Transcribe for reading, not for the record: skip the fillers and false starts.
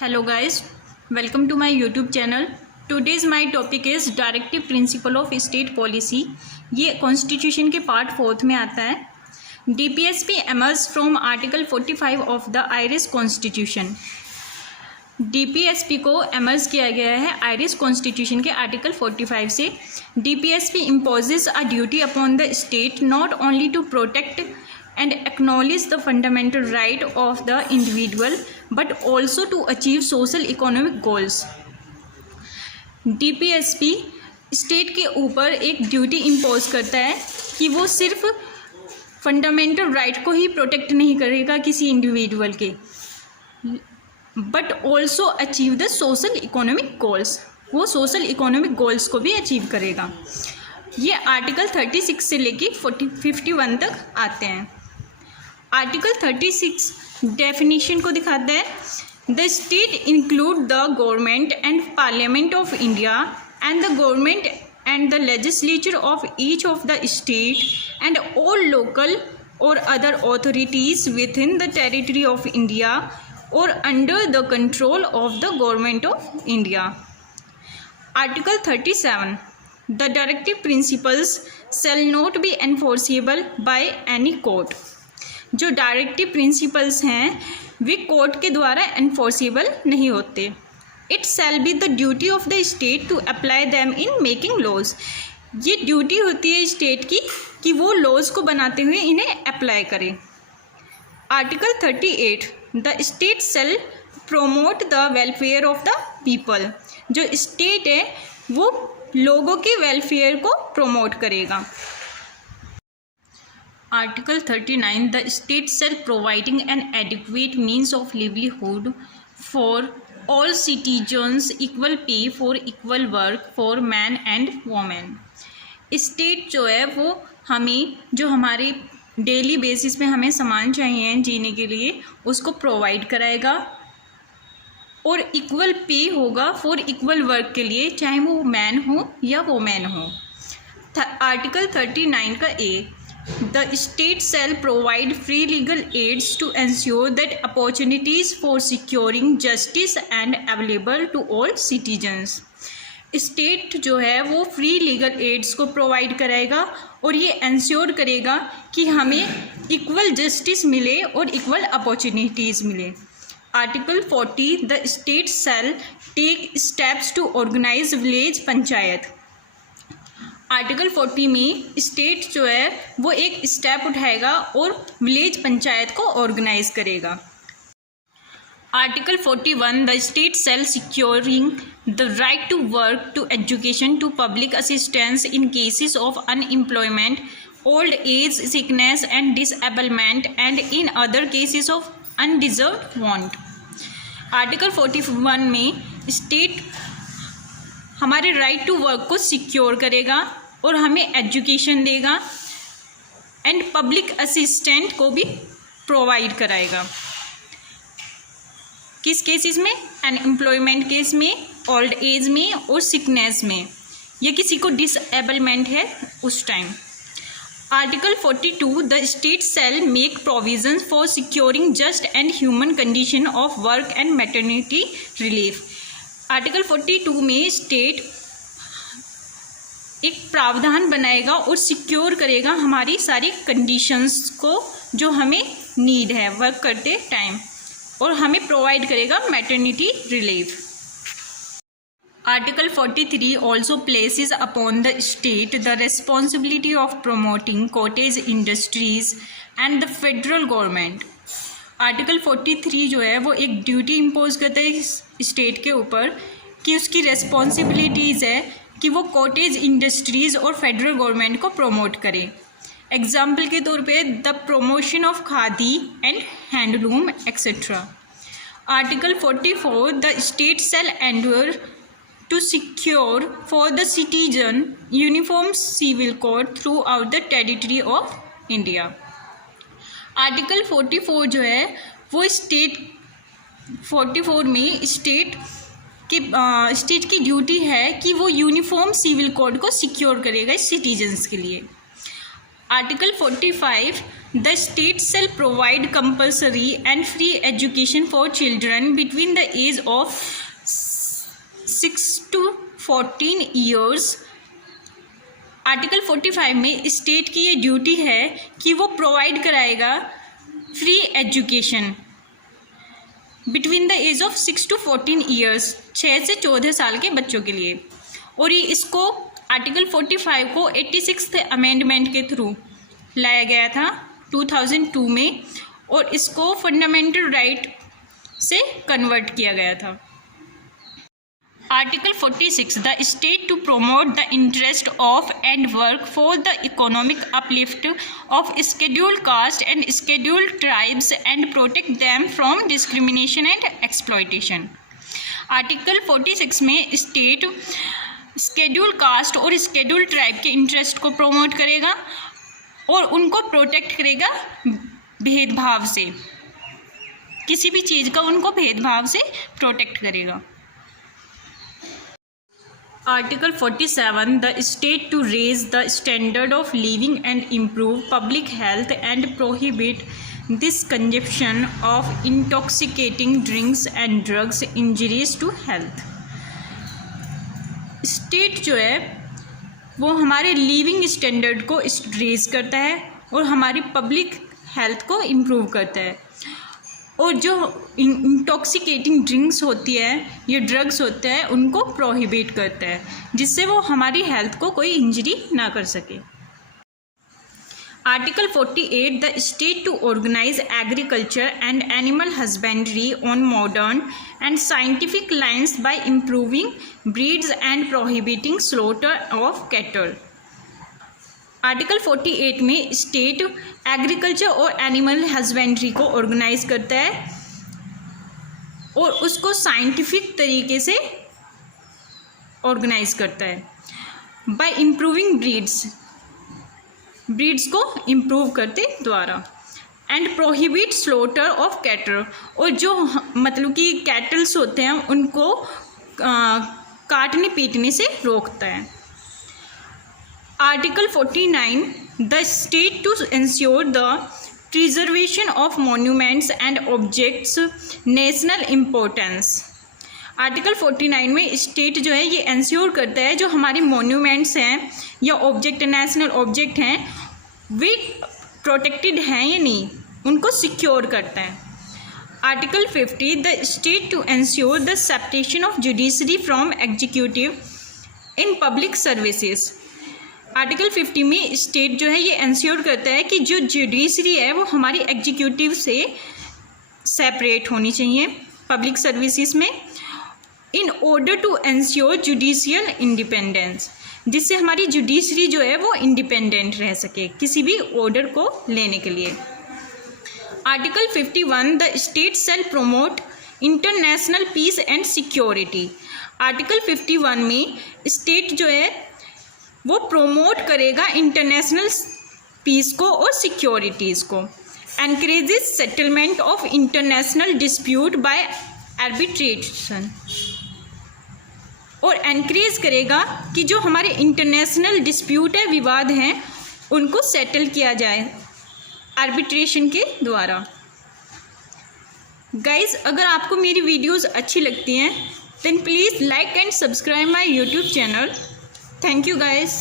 Hello guys, welcome to my YouTube channel. Today's my topic is directive principle of state policy. ये constitution के part 4 में आता है. DPSP emerges from article 45 of the Irish constitution. DPSP को emerge किया गया है Irish constitution के आर्टिकल 45 से. DPSP imposes a duty upon the state not only to protect and acknowledge the fundamental right of the individual but also to achieve social economic goals. DPSP state के ऊपर एक duty impose करता है कि वो सिर्फ fundamental right को ही protect नहीं करेगा किसी इंडिविजुअल के, but also achieve the social economic goals. वो सोशल इकोनॉमिक गोल्स को भी अचीव करेगा. ये आर्टिकल 36 से लेके 51 तक आते हैं. आर्टिकल 36 डेफिनेशन को दिखाता है. The state include the government and parliament of India and the government and the legislature of each of the state and all local or other authorities within the territory of India or under the control of the government of India. Article 37 the directive principles shall not be enforceable by any court. जो directive principles हैं वे court के द्वारा enforceable नहीं होते. It shall be the duty of the state to apply them in making laws. ये duty होती है स्टेट की कि वो लॉज को बनाते हुए इन्हें अप्लाई करें. Article 38 the state shall promote the welfare of the people. जो स्टेट है वो लोगों के वेलफेयर को प्रोमोट करेगा. Article 39 the state shell providing N adequate means of livelihood for all citizens, equal pay for equal work for man and women. State जो है वो हमें जो हमारे डेली बेसिस पे हमें सामान चाहिए जीने के लिए उसको प्रोवाइड कराएगा और इक्वल पे होगा फॉर इक्वल वर्क के लिए, चाहे वो मैन हो या वोमेन हो. आर्टिकल 39 का ए The state shall provide free legal aids to ensure that opportunities for securing justice and available to all citizens. State जो है वो फ्री लीगल एड्स को प्रोवाइड कराएगा और ये इंश्योर करेगा कि हमें इक्वल जस्टिस मिले और इक्वल अपॉर्चुनिटीज़ मिले. Article 40 the state shall take steps to organise village panchayat. Article 40 में स्टेट जो है वो एक स्टेप उठाएगा और विलेज पंचायत को ऑर्गेनाइज करेगा. Article 41 the state shall securing the right to work, to education, to public assistance in cases of unemployment, old age, sickness and disablement and in other cases of undeserved want. Article 41 में state हमारे right to work को secure करेगा और हमें education देगा and public assistant को भी provide कराएगा. किस केसेस में? अनएम्प्लॉयमेंट केस में, ओल्ड एज में और सिकनेस में, या किसी को डिसेबलमेंट है उस time. Article 42 the state shell make provisions for securing just and human condition of work and maternity relief. Article 42 में स्टेट एक प्रावधान बनाएगा और सिक्योर करेगा हमारी सारी कंडीशंस को जो हमें नीड है वर्क करते टाइम, और हमें प्रोवाइड करेगा maternity relief. Article 43 also places upon the state the responsibility of promoting cottage industries and the federal government. Article 43 जो है वो एक ड्यूटी इम्पोज करता है स्टेट के ऊपर कि उसकी रेस्पॉन्सिबिलिटीज़ है कि वो कॉटेज इंडस्ट्रीज़ और फेडरल गवर्नमेंट को प्रोमोट करे. एग्जाम्पल के तौर पे the promotion of khadi and handloom etcetera. Article 44 the state shall endure to secure for the citizen uniform civil code throughout the territory of India. Article 44 जो है वो state 44 में state की ड्यूटी है कि वो यूनिफॉर्म सिविल कोड को secure करेगा सिटीजन्स के लिए. Article 45 The state shall provide compulsory and free education for children between the age of 6 to 14 years. Article 45 में स्टेट की ये ड्यूटी है कि वो प्रोवाइड कराएगा free education between the age of 6 to 14 years, 6 से 14 साल के बच्चों के लिए। और ये इसको आर्टिकल 45 को 86th अमेंडमेंट के थ्रू लाया गया था 2002 में, और इसको फंडामेंटल राइट से कन्वर्ट किया गया था। Article 46 the state to promote the interest of and work for the economic uplift of scheduled caste and scheduled tribes and protect them from discrimination and exploitation. Article 46 में state scheduled caste और scheduled tribe के interest को promote करेगा और उनको protect करेगा भेदभाव से, किसी भी चीज़ का उनको भेदभाव से प्रोटेक्ट करेगा। Article 47 the state to raise the standard of living and improve public health and prohibit this consumption of intoxicating drinks and drugs injuries to health. State जो है वो हमारे लिविंग स्टैंडर्ड को रेज करता है और हमारी पब्लिक हेल्थ को इम्प्रूव करता है, और जो इंटॉक्सिकेटिंग ड्रिंक्स होती है या ड्रग्स होते हैं उनको प्रोहिबिट करता है, जिससे वो हमारी हेल्थ को कोई इंजरी ना कर सके। Article 48 the state to organise agriculture and animal husbandry on modern and scientific lines by improving breeds and prohibiting slaughter of cattle. Article 48 में स्टेट एग्रीकल्चर और एनिमल हस्बेंड्री को ऑर्गेनाइज करता है और उसको साइंटिफिक तरीके से ऑर्गेनाइज करता है बाय इम्प्रूविंग ब्रीड्स को इम्प्रूव करते द्वारा, and prohibit slaughter of cattle, और जो मतलब कि कैटल्स होते हैं उनको काटने पीटने से रोकता है। Article 49 the state to ensure the preservation of monuments and objects national importance. Article 49 में स्टेट जो है ये इंश्योर करता है जो हमारे मॉन्यूमेंट्स हैं या ऑब्जेक्ट नेशनल ऑब्जेक्ट हैं वे प्रोटेक्टेड हैं या नहीं, उनको सिक्योर करता है। Article 50 the state to ensure the separation of judiciary from executive in public services. Article 50 में स्टेट जो है ये इंश्योर करता है कि जो जुडिशरी है वो हमारी एग्जीक्यूटिव से सेपरेट होनी चाहिए पब्लिक सर्विसेज में, in order to ensure judicial independence, जिससे हमारी जुडिशरी जो है वो इंडिपेंडेंट रह सके किसी भी ऑर्डर को लेने के लिए। Article 51 the state shall promote international peace and security. Article 51 में स्टेट जो है वो प्रोमोट करेगा इंटरनेशनल पीस को और सिक्योरिटीज़ को, encourages settlement of international dispute by arbitration, और एनकरेज करेगा कि जो हमारे इंटरनेशनल डिस्प्यूट है, विवाद हैं, उनको सेटल किया जाए आर्बिट्रेशन के द्वारा। गाइज, अगर आपको मेरी वीडियोस अच्छी लगती हैं then please like and subscribe my YouTube channel. Thank you guys.